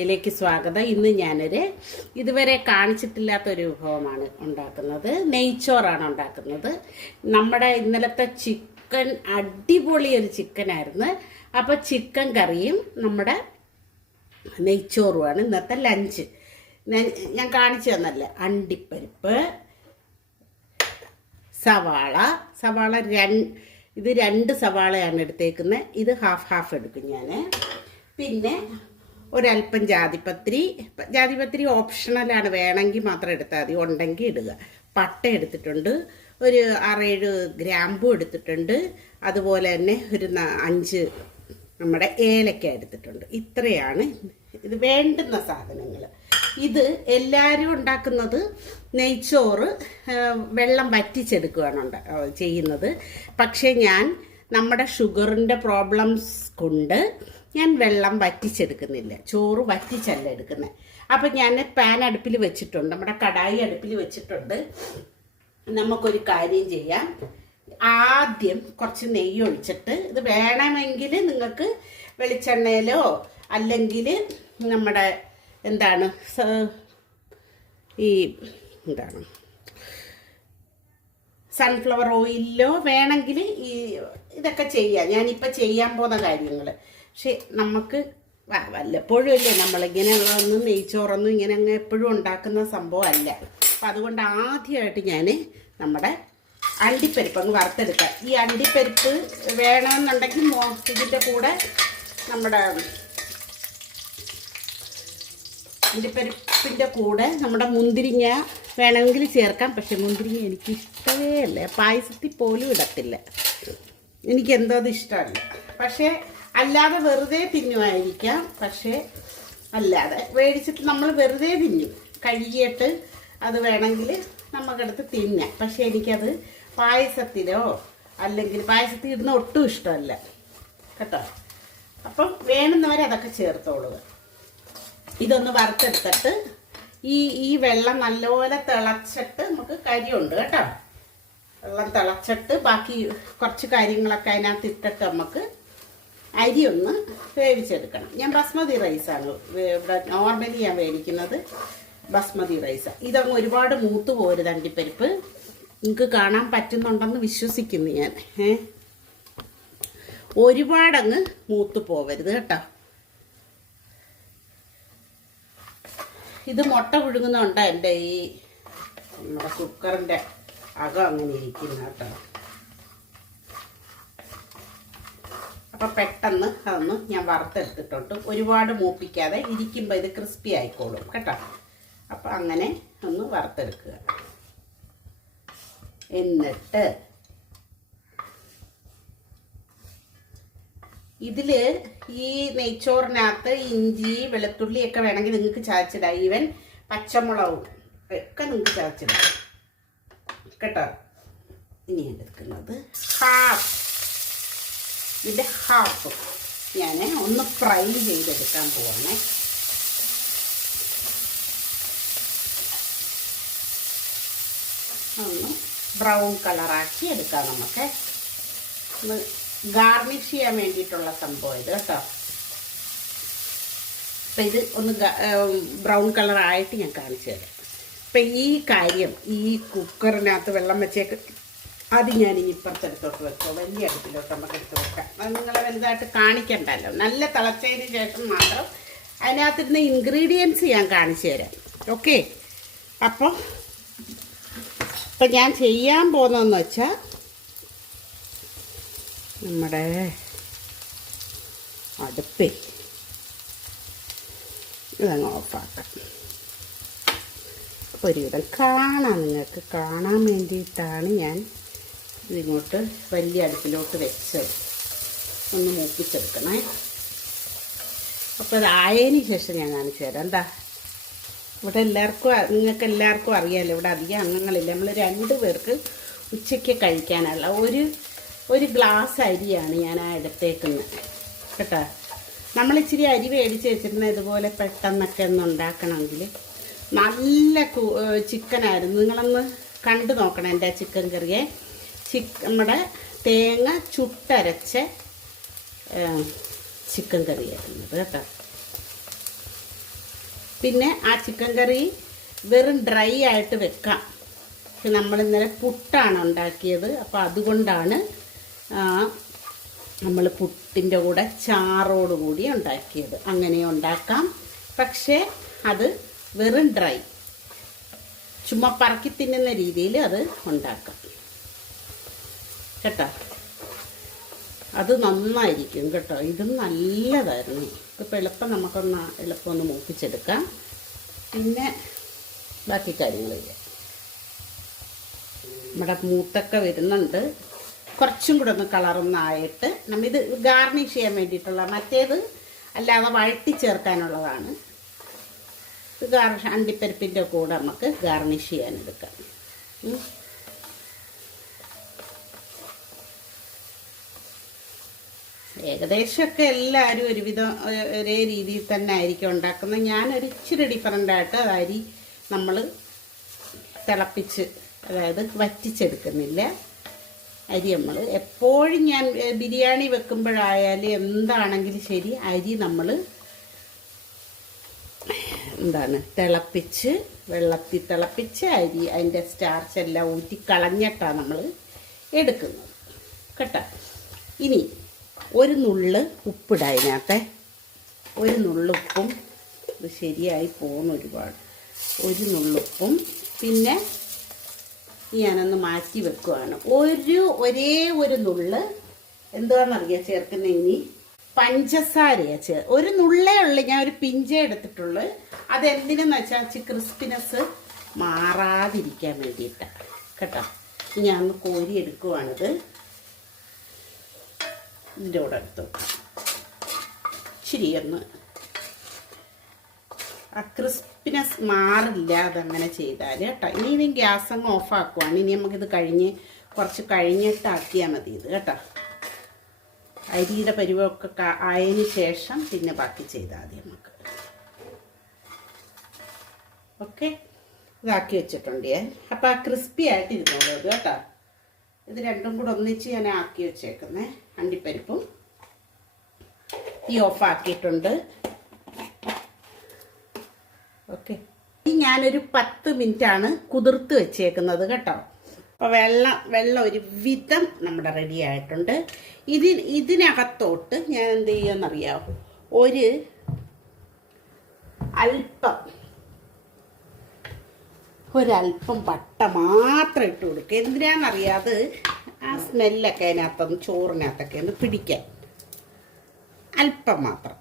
വീഡിയോയിലേക്ക് സ്വാഗതം. ഇന്ന് ഞാനൊരു ഇതുവരെ കാണിച്ചിട്ടില്ലാത്തൊരു വിഭവമാണ് ഉണ്ടാക്കുന്നത്. നെയ്ച്ചോറാണ് ഉണ്ടാക്കുന്നത്. നമ്മുടെ ഇന്നലത്തെ ചിക്കൻ അടിപൊളി ഒരു ചിക്കനായിരുന്നു. അപ്പോൾ ചിക്കൻ കറിയും നമ്മുടെ നെയ്ച്ചോറുമാണ് ഇന്നത്തെ ലഞ്ച്. ഞാൻ കാണിച്ചു തന്നല്ലേ, അണ്ടിപ്പരിപ്പ്, സവാള ഇത് 2 സവാളയാണ് എടുത്തേക്കുന്നത്. ഇത് ഹാഫ് എടുക്കും ഞാൻ. പിന്നെ ഒരല്പം ജാതിപത്രി ഓപ്ഷണലാണ്, വേണമെങ്കിൽ മാത്രം എടുത്താൽ മതി, ഉണ്ടെങ്കിൽ ഇടുക. പട്ട എടുത്തിട്ടുണ്ട്, ഒരു 6-7 ഗ്രാമ്പു എടുത്തിട്ടുണ്ട്, അതുപോലെ തന്നെ ഒരു 5 നമ്മുടെ ഏലക്ക എടുത്തിട്ടുണ്ട്. ഇത്രയാണ് ഇത് വേണ്ടുന്ന സാധനങ്ങൾ. ഇത് എല്ലാവരും ഉണ്ടാക്കുന്നത് നെയ്ച്ചോറ് വെള്ളം വറ്റിച്ചെടുക്കുകയാണ് ചെയ്യുന്നത്. പക്ഷേ ഞാൻ നമ്മുടെ ഷുഗറിൻ്റെ പ്രോബ്ലംസ് കൊണ്ട് ഞാൻ വെള്ളം വറ്റിച്ചെടുക്കുന്നില്ല, ചോറ് വറ്റിച്ചല്ല എടുക്കുന്നത്. അപ്പം ഞാൻ പാൻ അടുപ്പിൽ വെച്ചിട്ടുണ്ട്, നമ്മുടെ കടായി അടുപ്പിൽ വെച്ചിട്ടുണ്ട്. നമുക്കൊരു കാര്യം ചെയ്യാം, ആദ്യം കുറച്ച് നെയ്യ് ഒഴിച്ചിട്ട്, ഇത് വേണമെങ്കിൽ നിങ്ങൾക്ക് വെളിച്ചെണ്ണയിലോ അല്ലെങ്കിൽ നമ്മുടെ സൺഫ്ലവർ ഓയിലിലോ വേണമെങ്കിൽ ഇതൊക്കെ ചെയ്യാം. ഞാനിപ്പോൾ ചെയ്യാൻ പോകുന്ന കാര്യങ്ങൾ. പക്ഷെ നമുക്ക് വല്ലപ്പോഴും അല്ലേ നമ്മളിങ്ങനെയുള്ളതൊന്നും, നെയ്ച്ചോറൊന്നും ഇങ്ങനെ അങ്ങ് എപ്പോഴും ഉണ്ടാക്കുന്ന സംഭവമല്ല. അപ്പം അതുകൊണ്ട് ആദ്യമായിട്ട് ഞാൻ നമ്മുടെ അണ്ടിപ്പരിപ്പ് അങ്ങ് വറുത്തെടുക്കാം. ഈ അണ്ടിപ്പരിപ്പ് വേണമെന്നുണ്ടെങ്കിൽ ഇതിൻ്റെ കൂടെ നമ്മുടെ അണ്ടിപ്പരിപ്പിൻ്റെ കൂടെ നമ്മുടെ മുന്തിരിങ്ങ വേണമെങ്കിൽ ചേർക്കാം. പക്ഷെ മുന്തിരിങ്ങ എനിക്ക് ഇഷ്ടമേ അല്ല, പായസത്തിൽ പോലും ഇടത്തില്ല, എനിക്കെന്തോ അത് ഇഷ്ടമല്ല. പക്ഷേ അല്ലാതെ വെറുതെ തിന്നുമായിരിക്കാം. പക്ഷേ അല്ലാതെ മേടിച്ചിട്ട് നമ്മൾ വെറുതെ തിന്നും, കഴുകിയിട്ട് അത് വേണമെങ്കിൽ നമുക്കെടുത്ത് തിന്നാം. പക്ഷേ എനിക്കത് പായസത്തിലോ അല്ലെങ്കിൽ പായസത്തിൽ ഇടുന്ന ഒട്ടും ഇഷ്ടമല്ല കേട്ടോ. അപ്പം വേണമെന്നവരതൊക്കെ ചേർത്തോളുക. ഇതൊന്ന് വറുത്തെടുത്തിട്ട് ഈ വെള്ളം നല്ലപോലെ തിളച്ചിട്ട്, നമുക്ക് കരിയുണ്ട് കേട്ടോ, വെള്ളം തിളച്ചിട്ട് ബാക്കി കുറച്ച് കാര്യങ്ങളൊക്കെ അതിനകത്ത് ഇട്ടിട്ട് നമുക്ക് അരി ഒന്ന് വേവിച്ചെടുക്കണം. ഞാൻ ബസ്മതി റൈസാണ് ഇവിടെ നോർമലി ഞാൻ മേടിക്കുന്നത്, ബസ്മതി റൈസാണ്. ഇതങ്ങ് ഒരുപാട് മൂത്ത് പോരുത് അണ്ടിപ്പരിപ്പ്. നിങ്ങൾക്ക് കാണാൻ പറ്റുന്നുണ്ടെന്ന് വിശ്വസിക്കുന്നു ഞാൻ. ഒരുപാടങ്ങ് മൂത്ത് പോവരുത് കേട്ടോ. ഇത് മുട്ട പുഴുങ്ങുന്നുണ്ട് എൻ്റെ ഈ നമ്മുടെ കുക്കറിൻ്റെ അകം അങ്ങനെ ഇരിക്കുന്ന കേട്ടോ. അപ്പം പെട്ടെന്ന് അതൊന്ന് ഞാൻ വറുത്തെടുത്തിട്ടുണ്ട്, ഒരുപാട് മൂപ്പിക്കാതെ ഇരിക്കുമ്പോൾ ഇത് ക്രിസ്പി ആയിക്കോളും കേട്ടോ. അപ്പം അങ്ങനെ ഒന്ന് വറുത്തെടുക്കുക. എന്നിട്ട് ഇതിൽ ഈ നെയ്ച്ചോറിനകത്ത് ഇഞ്ചി വെളുത്തുള്ളിയൊക്കെ വേണമെങ്കിൽ നിങ്ങൾക്ക് ചതച്ചിടാം, ഈവൻ പച്ചമുളകും ഒക്കെ നിങ്ങൾക്ക് ചതച്ചിടാം കേട്ടോ. ഇനി എടുക്കുന്നത് ഇതിൻ്റെ ഹാഫ് ഞാൻ ഒന്ന് ഫ്രൈ ചെയ്തെടുക്കാൻ പോവാണേ. ഒന്ന് ബ്രൗൺ കളറാക്കി എടുക്കാം. നമുക്ക് ഒന്ന് ഗാർണിഷ് ചെയ്യാൻ വേണ്ടിയിട്ടുള്ള സംഭവം ഇത് കേട്ടോ. അപ്പം ഇത് ഒന്ന് ബ്രൗൺ കളറായിട്ട് ഞാൻ കാണിച്ചു തരാം. അപ്പം ഈ കാര്യം, ഈ കുക്കറിനകത്ത് വെള്ളം വെച്ചേക്ക് അത് ഞാൻ ഇനി ഇപ്പുറത്തെടുത്തോട്ട് വെച്ചോ, വലിയ അടുപ്പിലോട്ട് നമുക്ക് എടുത്ത് വെക്കാം. അത് നിങ്ങളെ വലുതായിട്ട് കാണിക്കണ്ടല്ലോ. നല്ല തിളച്ചതിന് ശേഷം മാത്രം അതിനകത്തിരുന്ന ഇൻഗ്രീഡിയൻസ് ഞാൻ കാണിച്ചു തരാം. ഓക്കെ, അപ്പം ഞാൻ ചെയ്യാൻ പോകുന്നതെന്ന് വെച്ചാൽ നമ്മുടെ അടുപ്പേ ഇതങ്ങ് ഓഫാക്കാം. ഒരുവിധം നിങ്ങൾക്ക് കാണാൻ വേണ്ടിയിട്ടാണ് ഞാൻ ഇതിങ്ങോട്ട് വലിയ അടുപ്പിലോട്ട് വെച്ചത്. ഒന്ന് മൂപ്പിച്ചെടുക്കണേ. അപ്പോൾ അതായതിന് ശേഷം ഞാൻ കാണിച്ചു തരാം. എന്താ ഇവിടെ നിങ്ങൾക്ക് എല്ലാവർക്കും അറിയാമല്ലോ, ഇവിടെ അധികം അംഗങ്ങളില്ല. നമ്മൾ 2 പേർക്ക് ഉച്ചയ്ക്ക് കഴിക്കാനുള്ള ഒരു ഗ്ലാസ് അരിയാണ് ഞാൻ എടുത്തേക്കുന്നത് കേട്ടോ. നമ്മളിച്ചിരി അരി മേടിച്ച് വെച്ചിരുന്ന ഇതുപോലെ പെട്ടെന്നൊക്കെ ഒന്ന് ഉണ്ടാക്കണമെങ്കിൽ നല്ല ചിക്കനായിരുന്നു. നിങ്ങളൊന്ന് കണ്ടു നോക്കണം എൻ്റെ ചിക്കൻ കറിയെ. നമ്മുടെ തേങ്ങ ചുട്ടരച്ച ചിക്കൻ കറിയായിരുന്നത് കേട്ടോ. പിന്നെ ആ ചിക്കൻ കറി വെറും ഡ്രൈ ആയിട്ട് വെക്കാം. നമ്മൾ ഇന്നലെ പുട്ടാണ് ഉണ്ടാക്കിയത്, അപ്പോൾ അതുകൊണ്ടാണ് നമ്മൾ പുട്ടിൻ്റെ കൂടെ ചാറോടുകൂടി ഉണ്ടാക്കിയത്. അങ്ങനെ ഉണ്ടാക്കാം. പക്ഷേ അത് വെറും ഡ്രൈ, ചുമ്മാ പറക്കി തിന്നുന്ന രീതിയിൽ അത് ഉണ്ടാക്കാം കേട്ടോ. അത് നന്നായിരിക്കും കേട്ടോ. ഇതും നല്ലതായിരുന്നു. ഇപ്പോൾ എളുപ്പം എളുപ്പമൊന്ന് മൂപ്പിച്ചെടുക്കാം. പിന്നെ ബാക്കി കാര്യങ്ങളില്ല. നമ്മുടെ മൂത്തൊക്കെ വരുന്നുണ്ട്. കുറച്ചും കൂടെ ഒന്ന് കളറൊന്നായിട്ട് ഇത് ഗാർണിഷ് ചെയ്യാൻ വേണ്ടിയിട്ടുള്ള, മറ്റേത് അല്ലാതെ വഴറ്റി ചേർക്കാനുള്ളതാണ്. ഇത് അണ്ടിപ്പരിപ്പിൻ്റെ കൂടെ നമുക്ക് ഗാർണിഷ് ചെയ്യാനെടുക്കാം. ഏകദേശമൊക്കെ എല്ലാവരും ഒരുവിധം ഒരേ രീതിയിൽ തന്നെ ആയിരിക്കും ഉണ്ടാക്കുന്നത്. ഞാനൊരു ഇച്ചിരി ഡിഫറൻ്റായിട്ട് അരി നമ്മൾ തിളപ്പിച്ച്, അതായത് വറ്റിച്ചെടുക്കുന്നില്ല അരി. നമ്മൾ എപ്പോഴും ഞാൻ ബിരിയാണി വെക്കുമ്പോഴായാലും എന്താണെങ്കിലും ശരി, അരി നമ്മൾ തിളപ്പിച്ച്, വെള്ളത്തിൽ തിളപ്പിച്ച് അരി അതിൻ്റെ സ്റ്റാർച്ച് എല്ലാം ഊറ്റി കളഞ്ഞിട്ടാണ് നമ്മൾ എടുക്കുന്നത് കേട്ടോ. ഇനി ഒരു നുള്ള് ഉപ്പിടാം അതിനകത്തെ. ഒരു നുള്ളുപ്പും, ഇത് ശരിയായി പോകുന്നു ഒരുപാട്. ഒരു നുള്ളുപ്പും. പിന്നെ ഞാനൊന്ന് മാറ്റി വെക്കുവാണ്. ഒരേ ഒരു നുള്ള് എന്താണെന്നറിയാം ചേർക്കുന്ന, ഇനി പഞ്ചസാരയാണ് ഒരു നുള്ളേ ഉള്ളു. ഞാൻ ഒരു പിഞ്ചേ എടുത്തിട്ടുള്ളൂ. അതെന്തിനെന്ന് വെച്ചാൽ ക്രിസ്പിനെസ് മാറാതിരിക്കാൻ വേണ്ടിയിട്ടാണ് കേട്ടോ. ഞാൻ ഒന്ന് കോരി എടുക്കുവാണിത്. ഇതിൻ്റെ കൂടെ എടുത്തു ശരിയൊന്ന്, ആ ക്രിസ്പിനെസ് മാറില്ല അതങ്ങനെ ചെയ്താൽ കേട്ടോ. ഇനി ഗ്യാസ് അങ്ങ് ഓഫാക്കുവാണ്. ഇനി നമുക്കിത് കുറച്ച് കഴിഞ്ഞിട്ടാക്കിയാൽ മതി ഇത് കേട്ടോ. അരിയുടെ പരുവമൊക്കെ ആയതിന് ശേഷം പിന്നെ ബാക്കി ചെയ്താൽ മതി നമുക്ക്. ഓക്കെ, ഇതാക്കി വെച്ചിട്ടുണ്ട് ഞാൻ. അപ്പോൾ ആ ക്രിസ്പി ആയിട്ട് ഇരുന്നോളൂ ഇത് കേട്ടോ. ഇത് രണ്ടും കൂടെ ഒന്നിച്ച് ഞാൻ ആക്കി വെച്ചേക്കുന്നേ. അണ്ടിപ്പരിപ്പും ഈ ഓഫാക്കിയിട്ടുണ്ട്. ഓക്കെ, ഈ ഞാനൊരു 10 മിനിറ്റാണ് കുതിർത്ത് വെച്ചേക്കുന്നത് കേട്ടോ. അപ്പോൾ വെള്ളം ഒരു വിധം നമ്മുടെ റെഡി ആയിട്ടുണ്ട്. ഇതിനകത്തോട്ട് ഞാൻ എന്ത് ചെയ്യുമെന്നറിയാമോ, ഒരല്പം പട്ട മാത്രം ഇട്ട് കൊടുക്കുക. എന്തിനാണെന്നറിയാതെ ആ സ്മെല്ലൊക്കെ അതിനകത്തൊന്ന് ചോറിനകത്തൊക്കെ ഒന്ന് പിടിക്കാൻ അല്പം മാത്രം.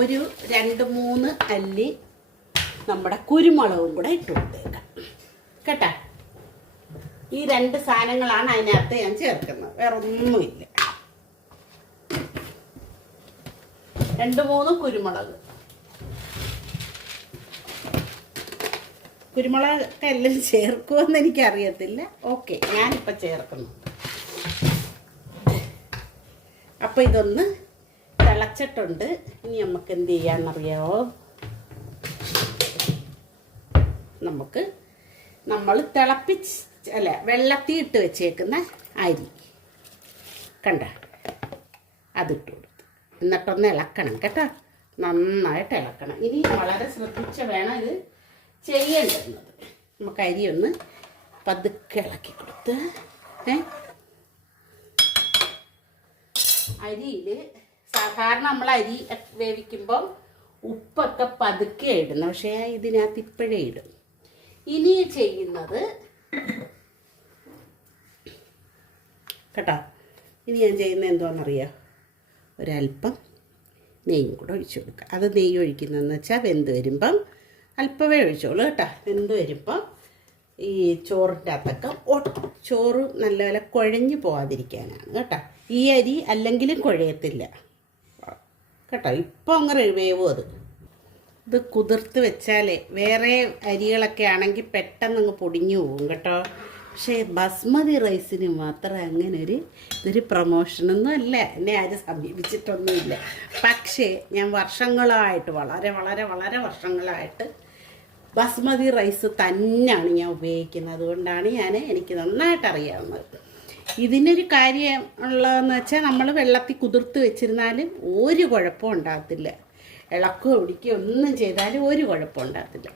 ഒരു 2-3 അല്ലി നമ്മുടെ കുരുമുളകും കൂടെ ഇട്ട് കൊടുത്തേക്കാം കേട്ടോ. ഈ 2 സാധനങ്ങളാണ് അതിനകത്ത് ഞാൻ ചേർക്കുന്നത്, വേറെ ഒന്നുമില്ല. 2-3 കുരുമുളകൊക്കെ എല്ലാം ചേർക്കുമെന്ന് എനിക്കറിയത്തില്ല. ഓക്കെ, ഞാനിപ്പോൾ ചേർക്കുന്നു. അപ്പോൾ ഇതൊന്ന് തിളച്ചിട്ടുണ്ട്. ഇനി നമുക്ക് എന്ത് ചെയ്യാമെന്നറിയാമോ, നമ്മൾ വെള്ളത്തിൽ ഇട്ട് വെച്ചേക്കുന്ന അരി കണ്ട, അതിട്ട് കൊടുത്ത് എന്നിട്ടൊന്ന് ഇളക്കണം കേട്ടോ. നന്നായിട്ട് ഇളക്കണം. ഇനി വളരെ ശ്രദ്ധിച്ച് വേണം ഇത് ചെയ്യേണ്ടുന്നത്. നമുക്ക് അരി ഒന്ന് പതുക്കെ ഇളക്കി കൊടുത്ത്, അരിയിൽ സാധാരണ നമ്മൾ അരി വേവിക്കുമ്പോൾ ഉപ്പൊക്കെ പതുക്കെ ഇടുന്നു, പക്ഷേ ഇതിനകത്ത് ഇപ്പോഴേ ഇടും. ഇനി ചെയ്യുന്നത് കേട്ടോ, ഇനി ഞാൻ ചെയ്യുന്നത് എന്താണെന്നറിയാം, ഒരല്പം നെയ്യും കൂടെ ഒഴിച്ചു കൊടുക്കുക. അത് നെയ്യ് ഒഴിക്കുന്നതെന്ന് വെച്ചാൽ വെന്ത് വരുമ്പം അല്പമേ ഒഴിച്ചോളൂ കേട്ടോ. വെന്ത് വരുമ്പം ഈ ചോറിൻ്റെ അകത്തൊക്കെ ചോറ് നല്ലപോലെ കുഴഞ്ഞു പോകാതിരിക്കാനാണ് കേട്ടോ. ഈ അരി അല്ലെങ്കിലും കുഴയത്തില്ല കേട്ടോ. ഇപ്പോൾ അങ്ങനെ വേവും ഇത് കുതിർത്ത് വെച്ചാലേ, വേറെ അരികളൊക്കെ ആണെങ്കിൽ പെട്ടെന്ന് പൊടിഞ്ഞു പോകും കേട്ടോ. പക്ഷേ ബസ്മതി റൈസിന് മാത്രം അങ്ങനെ ഇതൊരു പ്രൊമോഷനൊന്നും അല്ല, എന്നെ ആരും സമീപിച്ചിട്ടൊന്നുമില്ല. പക്ഷേ ഞാൻ വർഷങ്ങളായിട്ട്, വളരെ വളരെ വളരെ വർഷങ്ങളായിട്ട് ബസ്മതി റൈസ് തന്നെയാണ് ഞാൻ ഉപയോഗിക്കുന്നത്. അതുകൊണ്ടാണ് എനിക്ക് നന്നായിട്ട് അറിയാവുന്നത്. ഇതിനൊരു കാര്യം ഉള്ളതെന്ന് വെച്ചാൽ നമ്മൾ വെള്ളത്തിൽ കുതിർത്ത് വെച്ചിരുന്നാലും ഒരു കുഴപ്പവും ഉണ്ടാകത്തില്ല. ഇളക്കുകയോ ഒടിക്കുകയോ ഒന്നും ചെയ്താലും ഒരു കുഴപ്പമുണ്ടാകത്തില്ല.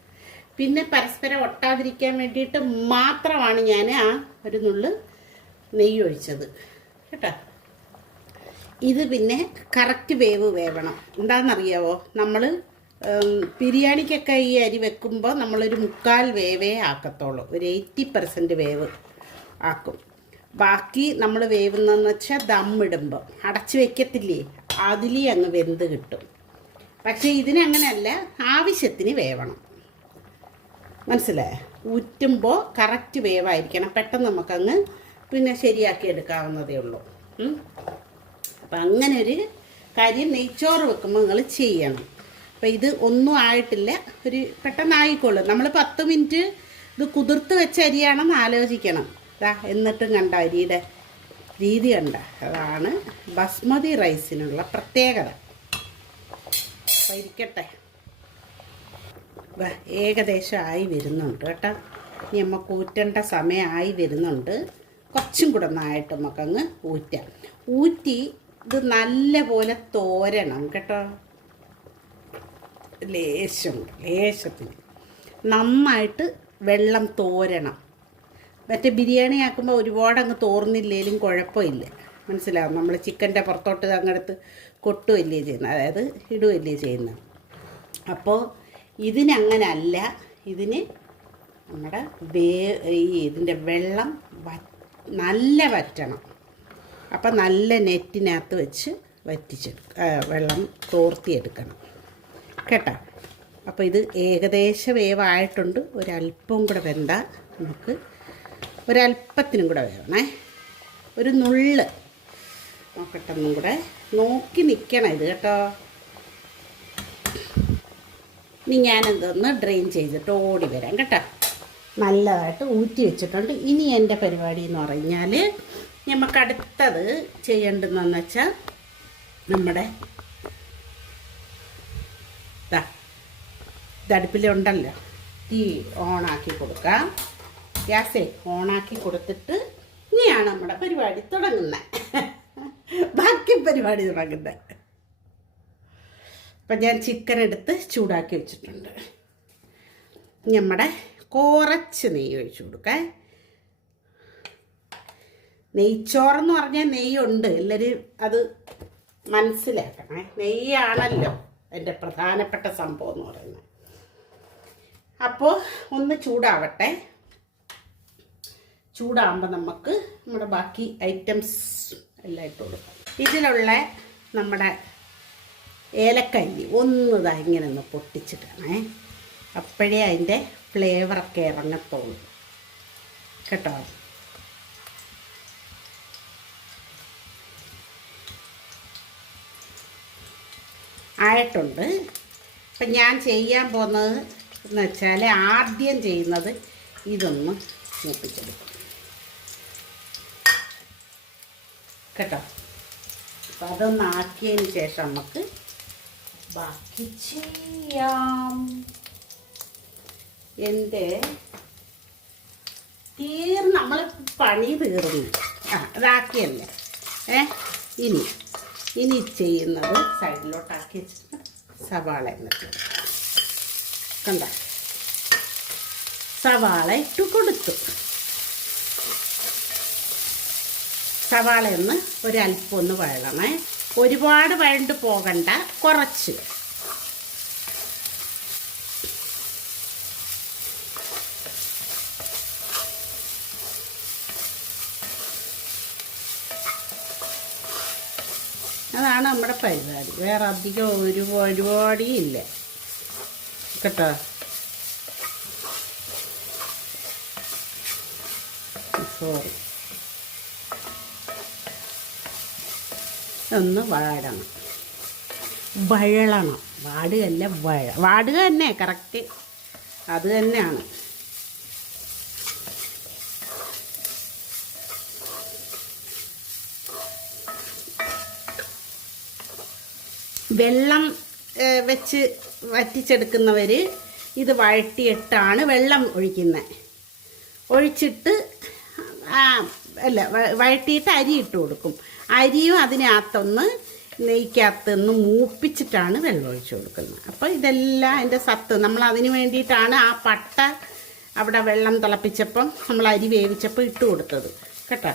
പിന്നെ പരസ്പരം ഒട്ടാതിരിക്കാൻ വേണ്ടിയിട്ട് മാത്രമാണ് ഞാൻ ആ ഒരു നുള്ള് നെയ്യ് ഒഴിച്ചത് കേട്ടോ. ഇത് പിന്നെ കറക്റ്റ് വേവണം. എന്താണെന്നറിയാവോ, നമ്മൾ ബിരിയാണിക്കൊക്കെ ഈ അരി വെക്കുമ്പോൾ നമ്മളൊരു 3/4 വേവേ ആക്കത്തുള്ളൂ, ഒരു 80% വേവ് ആക്കും. ബാക്കി നമ്മൾ വേവുന്നതെന്ന് വെച്ചാൽ ദമ്മിടുമ്പോൾ അടച്ച് വെക്കത്തില്ലേ, അതിലേ അങ്ങ് വെന്ത് കിട്ടും. പക്ഷേ ഇതിനങ്ങനെയല്ല, ആവശ്യത്തിന് വേവണം. മനസ്സിലായോ? ഊറ്റുമ്പോൾ കറക്റ്റ് വേവായിരിക്കണം. പെട്ടെന്ന് നമുക്കങ്ങ് പിന്നെ ശരിയാക്കി എടുക്കാവുന്നതേ ഉള്ളൂ. അപ്പം അങ്ങനെ ഒരു കാര്യം നെയ്ച്ചോറ് വെക്കുമ്പോൾ നിങ്ങൾ ചെയ്യണം. അപ്പം ഇത് ഒന്നും ആയിട്ടില്ല, ഒരു പെട്ടെന്നായിക്കോളും. നമ്മൾ 10 മിനിറ്റ് ഇത് കുതിർത്ത് വെച്ച അരിയാണെന്ന് ആലോചിക്കണം. എന്നിട്ടും കണ്ട അരിയുടെ രീതി കണ്ട, അതാണ് ബസ്മതി റൈസിനുള്ള പ്രത്യേകത. അപ്പം ഇരിക്കട്ടെ, ഏകദേശം ആയി വരുന്നുണ്ട് കേട്ടോ. ഇനി നമുക്ക് ഊറ്റേണ്ട സമയമായി വരുന്നുണ്ട്. കുറച്ചും കൂടെ ഒന്നായിട്ട് നമുക്കങ്ങ് ഊറ്റി ഇത് നല്ല പോലെ തോരണം കേട്ടോ. ലേശത്തിന് നന്നായിട്ട് വെള്ളം തോരണം. മറ്റേ ബിരിയാണി ആക്കുമ്പോൾ ഒരുപാട് അങ്ങ് തോർന്നില്ലേലും കുഴപ്പമില്ല. മനസ്സിലാവും? നമ്മൾ ചിക്കൻ്റെ പുറത്തോട്ട് അങ്ങെടുത്ത് കൊട്ടുകയല്ലേ ചെയ്യുന്നത്, അതായത് ഇടുകയല്ലേ ചെയ്യുന്നത്. അപ്പോൾ ഇതിനങ്ങനല്ല, ഇതിന് നമ്മുടെ ഇതിൻ്റെ വെള്ളം നല്ല വറ്റണം. അപ്പം നല്ല നെറ്റിനകത്ത് വെച്ച് വെള്ളം തോർത്തിയെടുക്കണം കേട്ടോ. അപ്പോൾ ഇത് ഏകദേശം വേവായിട്ടുണ്ട്. ഒരല്പം കൂടെ വെന്താൽ നമുക്ക് ഒരല്പത്തിനും കൂടെ വേവണേ, ഒരു നുള്ള് നോക്കട്ടെ, ഒന്നും കൂടെ നോക്കി നിൽക്കണം ഇത് കേട്ടോ. ഇനി ഞാനെന്തൊന്ന് ഡ്രെയിൻ ചെയ്തിട്ട് ഓടി വരാം കേട്ടോ. നല്ലതായിട്ട് ഊറ്റി വെച്ചിട്ടുണ്ട്. ഇനി എൻ്റെ പരിപാടി എന്ന് പറഞ്ഞാൽ നമുക്കടുത്തത് ചെയ്യേണ്ടതെന്ന് വെച്ചാൽ നമ്മുടെ ഇതടുപ്പിലുണ്ടല്ലോ, തീ ഓണാക്കി കൊടുക്കാം. ഗ്യാസേ ഓണാക്കി കൊടുത്തിട്ട് ഇനിയാണ് നമ്മുടെ പരിപാടി തുടങ്ങുന്നത്, ബാക്കി പരിപാടി തുടങ്ങുന്നത്. അപ്പം ഞാൻ ചിക്കൻ എടുത്ത് ചൂടാക്കി വെച്ചിട്ടുണ്ട്. നമ്മുടെ കുറച്ച് നെയ്യ് ഒഴിച്ചു കൊടുക്കാം. നെയ്ച്ചോറെന്ന് പറഞ്ഞാൽ നെയ്യുണ്ട്, എല്ലാവരും അത് മനസ്സിലാക്കണേ. നെയ്യാണല്ലോ എൻ്റെ പ്രധാനപ്പെട്ട സംഭവം എന്ന് പറയുന്നത്. അപ്പോൾ ഒന്ന് ചൂടാവട്ടെ. ചൂടാകുമ്പോൾ നമുക്ക് നമ്മുടെ ബാക്കി ഐറ്റംസ് എല്ലാം ഇട്ട് കൊടുക്കാം. ഇതിലുള്ള നമ്മുടെ ഏലക്കല്ലി ഒന്ന് ഇങ്ങനെ ഒന്ന് പൊട്ടിച്ചിട്ടാണേ, അപ്പോഴേ അതിൻ്റെ ഫ്ലേവറൊക്കെ ഇറങ്ങത്തുള്ളൂ കേട്ടോ. ആയിട്ടുണ്ട്. അപ്പം ഞാൻ ചെയ്യാൻ പോകുന്നത് എന്ന് വെച്ചാൽ ആദ്യം ചെയ്യുന്നത് ഇതൊന്ന് മൂപ്പിച്ചെടുക്കും കേട്ടോ. അപ്പം അതൊന്ന് ആക്കിയതിന് ശേഷം നമുക്ക് ബാക്കി ചെയ്യാം. എൻ്റെ നമ്മൾ പണി തീർന്നു. അതാക്കിയല്ലേ. ഇനി ചെയ്യുന്നത് സൈഡിലോട്ടാക്കി വെച്ചിട്ട് സവാള എന്നിട്ട് കണ്ട സവാള ഇട്ട് കൊടുത്തു. സവാള ഒന്ന് ഒരല്പം ഒന്ന് വഴണമേ, ഒരുപാട് വഴണ്ട് പോകണ്ട, കുറച്ച്. അതാണ് നമ്മുടെ പരിപാടി, വേറെ അധികം ഒരു പരിപാടിയില്ല കേട്ടോ. സോറി, ഒന്ന് വാടണം, വാടുകയല്ല വാടുക തന്നെ കറക്റ്റ്, അത് തന്നെയാണ്. വെള്ളം വെച്ച് വറ്റിച്ചെടുക്കുന്നവർ ഇത് വഴറ്റിയിട്ടാണ് വെള്ളം ഒഴിക്കുന്നത്. ഒഴിച്ചിട്ട് വഴറ്റിയിട്ട് അരി ഇട്ട് കൊടുക്കും. അരിയും അതിനകത്തൊന്ന് നെയ്ക്കകത്ത് നിന്ന് മൂപ്പിച്ചിട്ടാണ് വെള്ളം ഒഴിച്ചു കൊടുക്കുന്നത്. അപ്പോൾ ഇതെല്ലാം അതിൻ്റെ സത്ത് നമ്മൾ അതിന് വേണ്ടിയിട്ടാണ് ആ പട്ട അവിടെ വെള്ളം തിളപ്പിച്ചപ്പം നമ്മൾ അരി വേവിച്ചപ്പോൾ ഇട്ട് കൊടുത്തത് കേട്ടോ.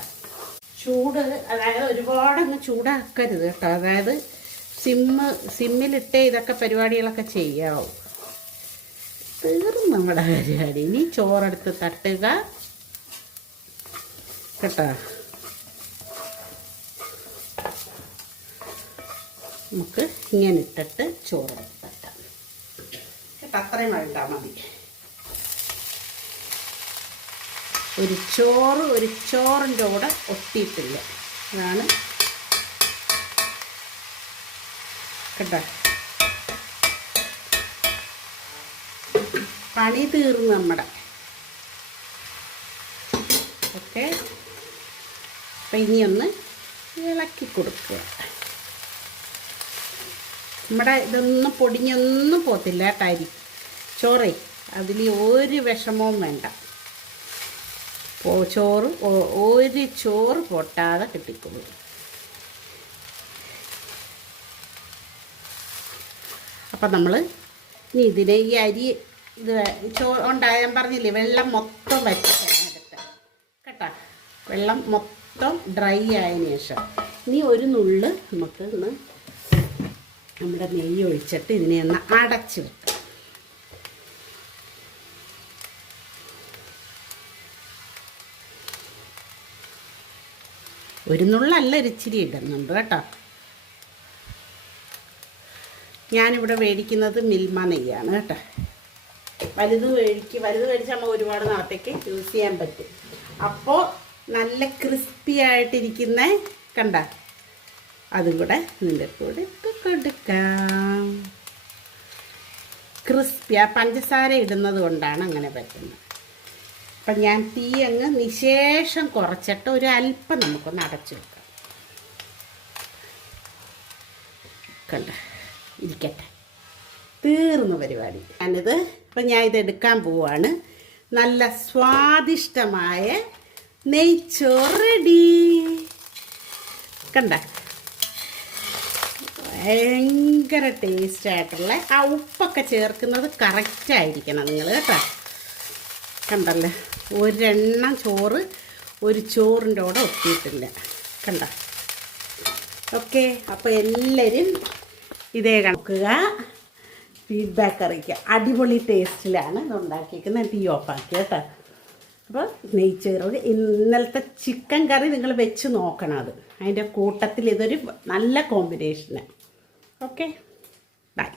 ചൂട് അതായത് ഒരുപാടങ്ങ് ചൂടാക്കരുത് കേട്ടോ. അതായത് സിമ്മിലിട്ടേ ഇതൊക്കെ പരിപാടികളൊക്കെ ചെയ്യാവൂ. തീർന്നു നമ്മുടെ പരിപാടി. ഇനി ചോറെടുത്ത് തട്ടുക കേട്ടോ. നമുക്ക് ഇങ്ങനെ ഇട്ടിട്ട് ചോറെടുത്ത് തട്ടാം കേട്ടോ. അത്രയും വേണ്ടാൽ മതി. ഒരു ചോറിൻ്റെ കൂടെ ഒട്ടിയിട്ടില്ല. അതാണ് കേട്ടോ. പണി തീർന്നു നമ്മുടെ. ഓക്കെ. അപ്പം ഇനിയൊന്ന് ഇളക്കി കൊടുക്കുക. നമ്മുടെ ഇതൊന്നും പൊടിഞ്ഞൊന്നും പോത്തില്ല കേട്ടോ. അരി ചോറേ അതിൽ ഒരു വിഷമവും വേണ്ട. ഒരു ചോറ് പൊട്ടാതെ കിട്ടിക്കൊള്ളു. അപ്പം നമ്മൾ ഇനി ഇതിനെ ഈ അരി ഇത് ഉണ്ടായാൻ പറഞ്ഞില്ലേ, വെള്ളം മൊത്തം വറ്റിക്കണം എടുത്ത് കേട്ടോ. വെള്ളം മൊത്തം ഡ്രൈ ആയതിനു ശേഷം ഇനി ഒരു നുള്ള് നമുക്ക് ഒന്ന് നമ്മുടെ നെയ്യ് ഒഴിച്ചിട്ട് ഇതിനെ ഒന്ന് അടച്ച് വെക്കാം. ഒരു നുള്ളല്ല, ഒരിച്ചിരി ഇടുന്നുണ്ട് കേട്ടോ. ഞാനിവിടെ മേടിക്കുന്നത് മിൽമ നെയ്യാണ് കേട്ടോ. വലുത് മേടിച്ചാൽ ഒരുപാട് നാളത്തേക്ക് യൂസ് ചെയ്യാൻ പറ്റും. അപ്പോൾ നല്ല ക്രിസ്പി ആയിട്ടിരിക്കുന്ന കണ്ട അതും കൂടെ ഇതിൻ്റെ കൂടെ ഇട്ട് കൊടുക്കാം. ക്രിസ്പി ആ പഞ്ചസാര ഇടുന്നത് കൊണ്ടാണ് അങ്ങനെ പറ്റുന്നത്. അപ്പം ഞാൻ തീ അങ്ങ് നിശേഷം കുറച്ചിട്ട് ഒരു അല്പം നമുക്കൊന്ന് അടച്ചു വെക്കാം. കണ്ട ഇരിക്കട്ടെ. തീർന്നു പരിപാടി. ഞാൻ ഇതെടുക്കാൻ പോവാണ്. നല്ല സ്വാദിഷ്ടമായ നെയ്ച്ചോറ് റെഡി. കണ്ട ഭയങ്കര ടേസ്റ്റായിട്ടുള്ള ആ ഉപ്പൊക്കെ ചേർക്കുന്നത് കറക്റ്റായിരിക്കണം നിങ്ങൾ കേട്ടോ. കണ്ടല്ലേ, ഒരെണ്ണം ചോറ് ഒരു ചോറിൻ്റെ കൂടെ ഒട്ടിയിട്ടില്ല കണ്ട. ഓക്കെ. അപ്പോൾ എല്ലാവരും ഇതേ കണക്കുക, ഫീഡ്ബാക്ക് അറിയിക്കുക. അടിപൊളി ടേസ്റ്റിലാണ് ഇത് ഉണ്ടാക്കിയിരിക്കുന്നത്. തീ ഓഫാക്കി കേട്ടോ. അപ്പോൾ നെയ്ച്ചോറ് ഇന്നലത്തെ ചിക്കൻ കറി നിങ്ങൾ വെച്ച് നോക്കണം. അതിൻ്റെ കൂട്ടത്തിൽ ഇതൊരു നല്ല കോമ്പിനേഷനാണ്. Okay, by.